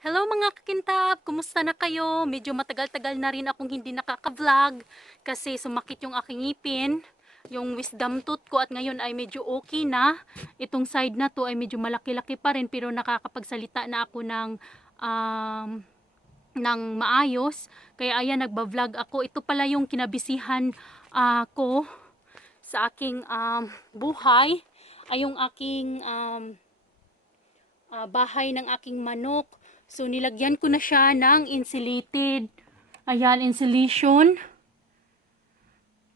Hello mga kakintab! Kumusta na kayo? Medyo matagal-tagal na rin akong hindi nakaka-vlog kasi sumakit yung aking ngipin, yung wisdom tooth ko at ngayon ay medyo okay na. Itong side na to ay medyo malaki-laki pa rin pero nakakapagsalita na ako ng maayos. Kaya ayan, nagba-vlog ako. Ito pala yung kinabisihan ko sa aking buhay ay yung aking bahay ng aking manok. So, nilagyan ko na siya ng insulated. Ayan, insulation.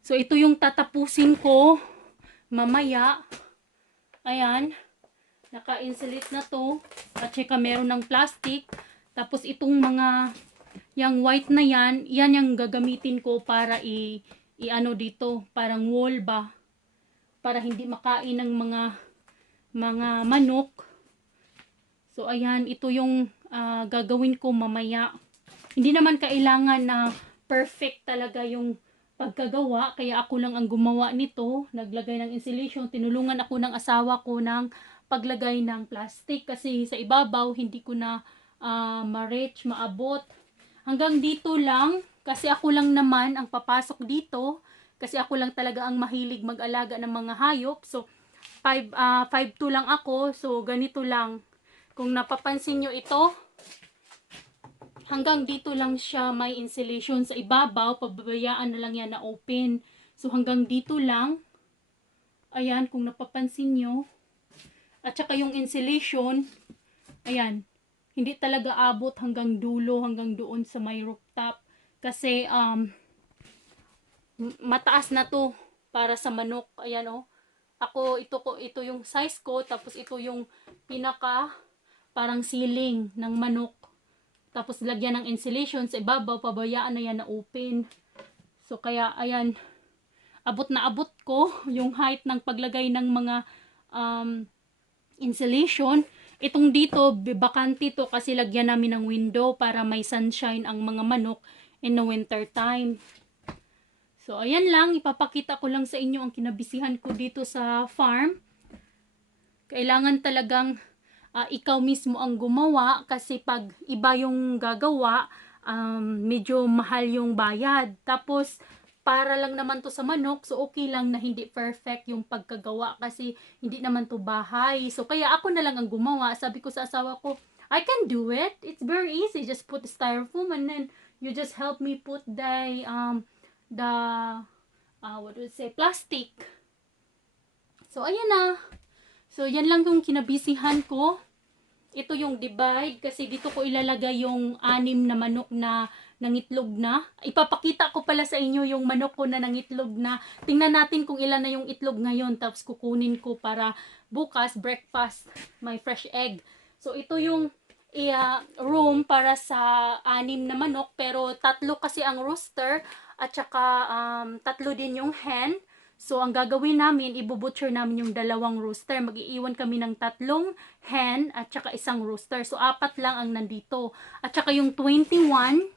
So, ito yung tatapusin ko mamaya. Ayan. Naka-insulate na to. At saka meron ng plastic. Tapos, itong yung white na yan, yan yung gagamitin ko para i-ano dito. Parang wall ba? Para hindi makain ng mga manok. So, ayan, ito yung gagawin ko mamaya. Hindi naman kailangan na perfect talaga yung pagkagawa, kaya ako lang ang gumawa nito. Naglagay ng insulation, tinulungan ako ng asawa ko ng paglagay ng plastic kasi sa ibabaw hindi ko na ma-reach, maabot. Hanggang dito lang, kasi ako lang naman ang papasok dito, kasi ako lang talaga ang mahilig mag-alaga ng mga hayop. So, 5'2" lang ako, so ganito lang. Kung napapansin nyo ito, hanggang dito lang siya may insulation sa ibabaw, pababayaan na lang yan na open. So hanggang dito lang, ayan kung napapansin nyo, at saka yung insulation, ayan, hindi talaga abot hanggang dulo, hanggang doon sa may rooftop. Kasi mataas na to para sa manok, ayan oh. Ito yung size ko, tapos ito yung pinaka parang ceiling ng manok. Tapos lagyan ng insulation sa ibabaw, pabayaan na yan na open. So kaya ayan, abot na abot ko yung height ng paglagay ng mga insulation. Itong dito, bakante to kasi lagyan namin ng window para may sunshine ang mga manok in the winter time. So ayan lang, ipapakita ko lang sa inyo ang kinabisihan ko dito sa farm. Kailangan talagang ikaw mismo ang gumawa kasi pag iba yung gagawa, medyo mahal yung bayad. Tapos, para lang naman to sa manok, so okay lang na hindi perfect yung pagkagawa kasi hindi naman to bahay. So, kaya ako na lang ang gumawa. Sabi ko sa asawa ko, I can do it. It's very easy. Just put styrofoam and then you just help me put the what do you say, plastic. So, ayan na. So, yan lang yung kinabisihan ko. Ito yung divide kasi dito ko ilalagay yung 6 na manok na nangitlog na. Ipapakita ko pala sa inyo yung manok ko na nangitlog na. Tingnan natin kung ilan na yung itlog ngayon. Tapos kukunin ko para bukas, breakfast, may fresh egg. So, ito yung room para sa 6 na manok. Pero 3 kasi ang rooster at saka 3 din yung hen. So, ang gagawin namin, ibubutcher namin yung 2 rooster. Mag-iiwan kami ng 3 hen at saka 1 rooster. So, 4 lang ang nandito. At saka yung 21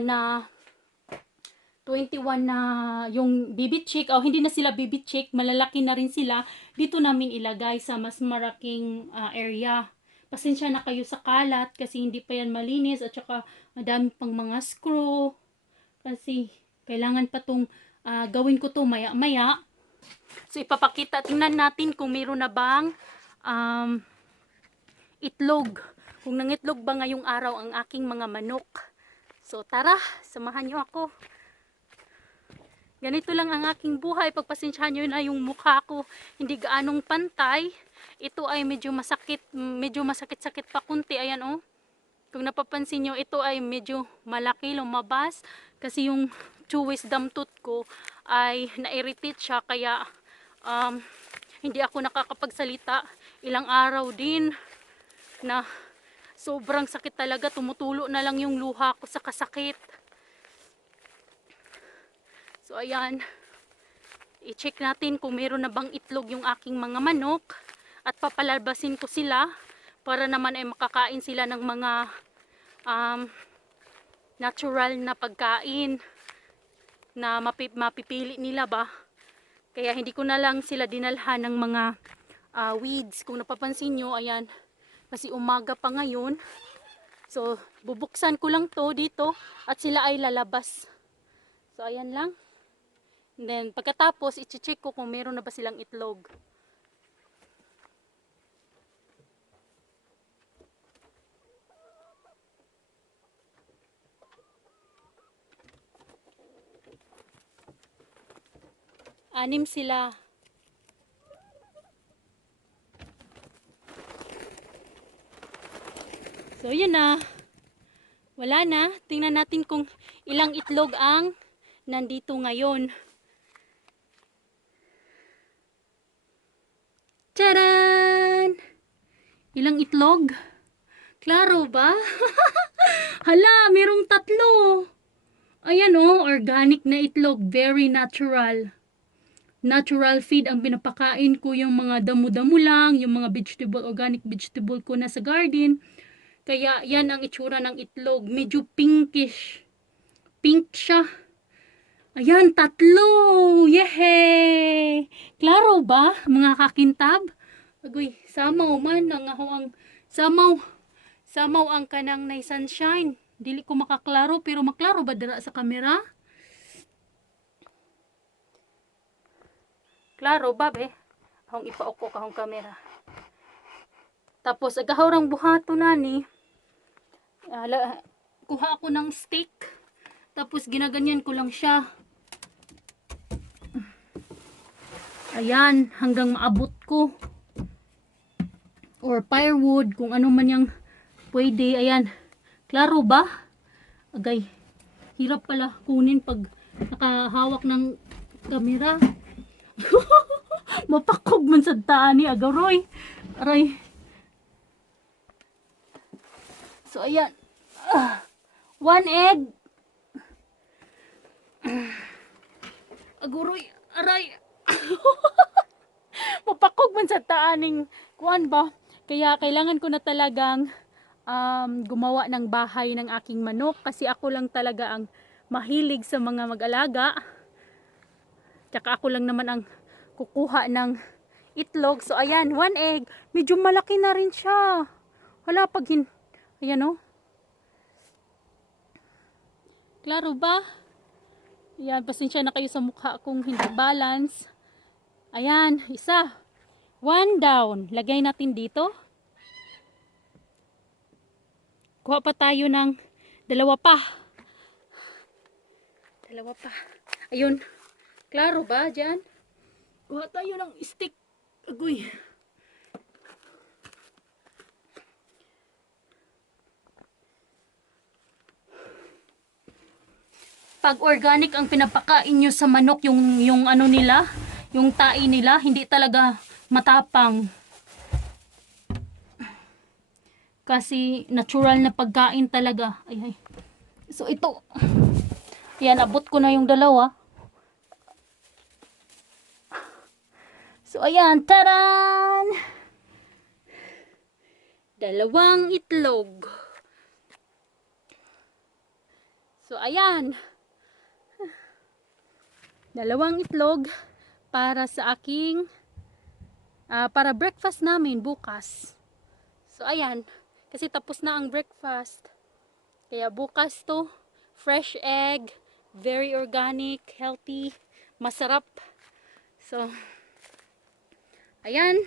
na 21 na yung baby chick, hindi na sila baby chick, malalaki na rin sila, dito namin ilagay sa mas maraking area. Pasensya na kayo sa kalat kasi hindi pa yan malinis at saka madami pang mga screw kasi kailangan pa tong gawin ko to maya maya. So ipapakita, tingnan natin kung meron na bang itlog, kung nangitlog ba ngayong araw ang aking mga manok. So tara, samahan nyo ako. Ganito lang ang aking buhay. Pagpasensyahan nyo na yung mukha ko hindi gaanong pantay. Ito ay medyo masakit-sakit pa kunti. Ayan oh. Kung napapansin nyo, ito ay medyo malaki, lumabas. Kasi yung wisdom tooth ko ay na-irritate siya. Kaya hindi ako nakakapagsalita. Ilang araw din na sobrang sakit talaga. Tumutulo na lang yung luha ko sa kasakit. So ayan, i-check natin kung meron na bang itlog yung aking mga manok at papalabasin ko sila para naman ay makakain sila ng mga natural na pagkain na mapipili nila ba. Kaya hindi ko na lang sila dinalhan ng mga weeds. Kung napapansin nyo, ayan, Kasi umaga pa ngayon. So, bubuksan ko lang to dito at sila ay lalabas. So, ayan lang. And then, pagkatapos, i-check ko kung meron na ba silang itlog. Anim sila. So, yun na. Wala na. Tingnan natin kung ilang itlog ang nandito ngayon. Tcharan! Ilang itlog? Klaro ba? Hala, merong 3. Ayan oh, organic na itlog. Very natural. Natural feed ang pinapakain ko, yung mga damo-damo lang, yung mga vegetable, organic vegetable ko na sa garden. Kaya yan ang itsura ng itlog. Medyo pinkish. Pink siya. Ayan, 3. Yehey! Klaro ba, mga kakintab? Agoy, samaw man. Ang samaw. Samaw ang kanang na sunshine. Dili ko makaklaro, pero maklaro ba dira sa kamera? Klaro ba, be? Akong ipauko kahong kamera. Tapos, agahawrang buhato na ni. Kuha ako ng stick. Tapos, ginaganyan ko lang siya. Ayan, hanggang maabot ko. Or firewood, kung ano man yung pwede. Ayan. Klaro ba? Agay. Hirap pala kunin pag nakahawak ng kamera. Mapakog man sa taan ni Agaroy. Aray. So, ayan. 1 egg. Aguroy. Aray. Mapakog man sa taaning kuan ba? Kaya kailangan ko na talagang gumawa ng bahay ng aking manok. Kasi ako lang talaga ang mahilig sa mga mag-alaga. Tsaka ako lang naman ang kukuha ng itlog. So, ayan, 1 egg. Medyo malaki na rin siya. Wala pag ayan o. Klaro ba? Ayan, pasensya na kayo sa mukha kung hindi balance. Ayan, isa. 1 down. Lagay natin dito. Kuha pa tayo ng 2 pa. 2 pa. Ayun. Klaro ba dyan? Kuha tayo ng stick. Agoy. Pag organic ang pinapakain nyo sa manok, yung ano nila, yung tae nila, hindi talaga matapang. Kasi natural na pagkain talaga. Ay, ay. So ito. Yan, abot ko na yung 2. So ayan, taran! 2 itlog. So ayan. 2 itlog para sa aking para breakfast namin bukas. So ayan, kasi tapos na ang breakfast. Kaya bukas to, fresh egg, very organic, healthy, masarap. So ayan.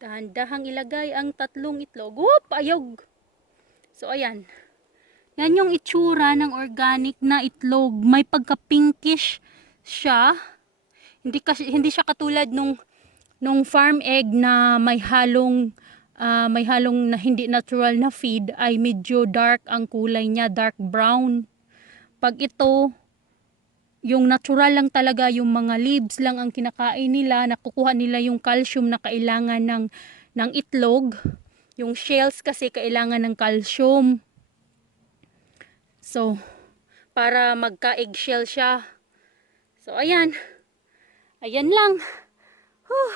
Dahan-dahang ilagay ang 3 itlog. Whoop! Ayog! So ayan. Yan yung itsura ng organic na itlog. May pagka-pinkish siya. Hindi siya katulad nung farm egg na may halong na hindi natural na feed, ay medyo dark ang kulay niya, dark brown. Pag ito, yung natural lang talaga, yung mga leaves lang ang kinakain nila, nakukuha nila yung calcium na kailangan ng itlog. Yung shells kasi kailangan ng calcium. So, para magka-eggshell siya. So, ayan. Ayan lang. Whew.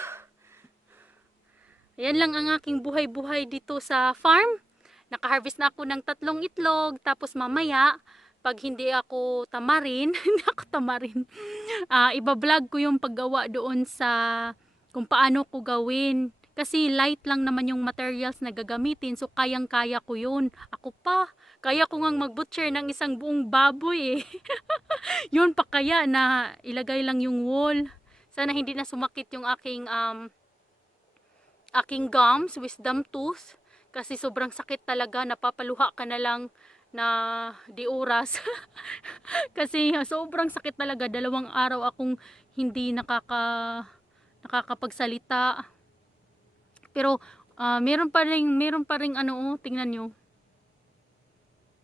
Ayan lang ang aking buhay-buhay dito sa farm. Naka-harvest na ako ng 3 itlog. Tapos mamaya, pag hindi ako tamarin, iba-vlog ko yung paggawa doon sa kung paano ko gawin. Kasi light lang naman yung materials na gagamitin. So kayang-kaya ko yun. Ako pa, kaya ko ngang mag-butcher ng isang buong baboy eh. Yun pa kaya na ilagay lang yung wall. Sana hindi na sumakit yung aking gums, wisdom tooth. Kasi sobrang sakit talaga, napapaluha ka na lang na di oras. Kasi sobrang sakit talaga, 2 araw akong hindi nakakapagsalita. Pero meron pa ring ano, oh, tingnan nyo.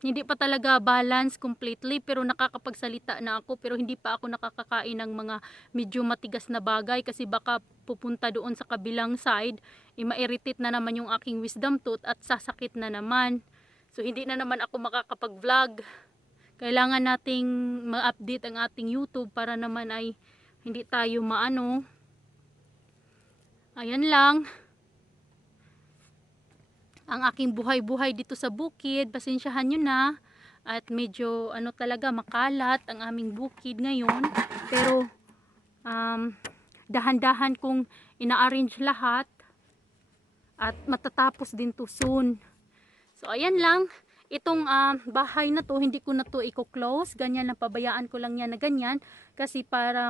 Hindi pa talaga balance completely, pero nakakapagsalita na ako, pero hindi pa ako nakakakain ng mga medyo matigas na bagay kasi baka pupunta doon sa kabilang side, ma-irritate na naman yung aking wisdom tooth at sasakit na naman. So hindi na naman ako makakapag-vlog. Kailangan nating ma-update ang ating YouTube para naman ay hindi tayo maano. Ayan lang ang aking buhay-buhay dito sa bukid. Pasensyahan nyo na. At medyo ano talaga makalat ang aming bukid ngayon. Pero dahan-dahan kong ina-arrange lahat. At matatapos din to soon. So ayan lang. Itong bahay na to, hindi ko na to i-close. Ganyan na, pabayaan ko lang yan na ganyan. Kasi para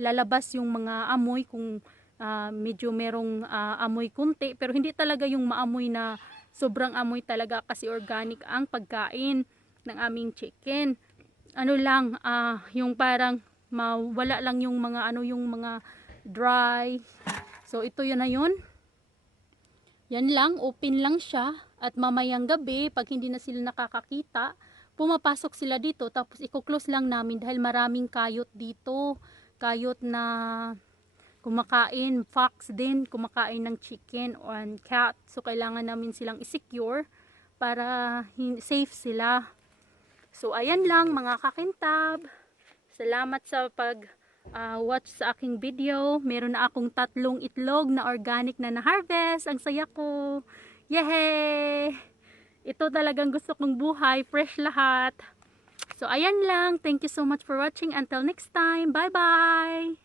lalabas yung mga amoy kung medyo merong amoy kunti, pero hindi talaga yung maamoy na sobrang amoy talaga kasi organic ang pagkain ng aming chicken. Ano lang, yung parang mawala lang yung mga yung mga dry. So ito yun na yun. Yan lang, open lang siya at mamayang gabi pag hindi na sila nakakakita, pumapasok sila dito tapos i-close lang namin dahil maraming kayot dito. Kayot na kumakain, fox din, kumakain ng chicken and cat. So, kailangan namin silang i-secure para safe sila. So, ayan lang mga kakintab. Salamat sa watch sa aking video. Meron na akong 3 itlog na organic na na-harvest. Ang saya ko. Yehey! Ito talagang gusto kong buhay. Fresh lahat. So, ayan lang. Thank you so much for watching. Until next time. Bye-bye!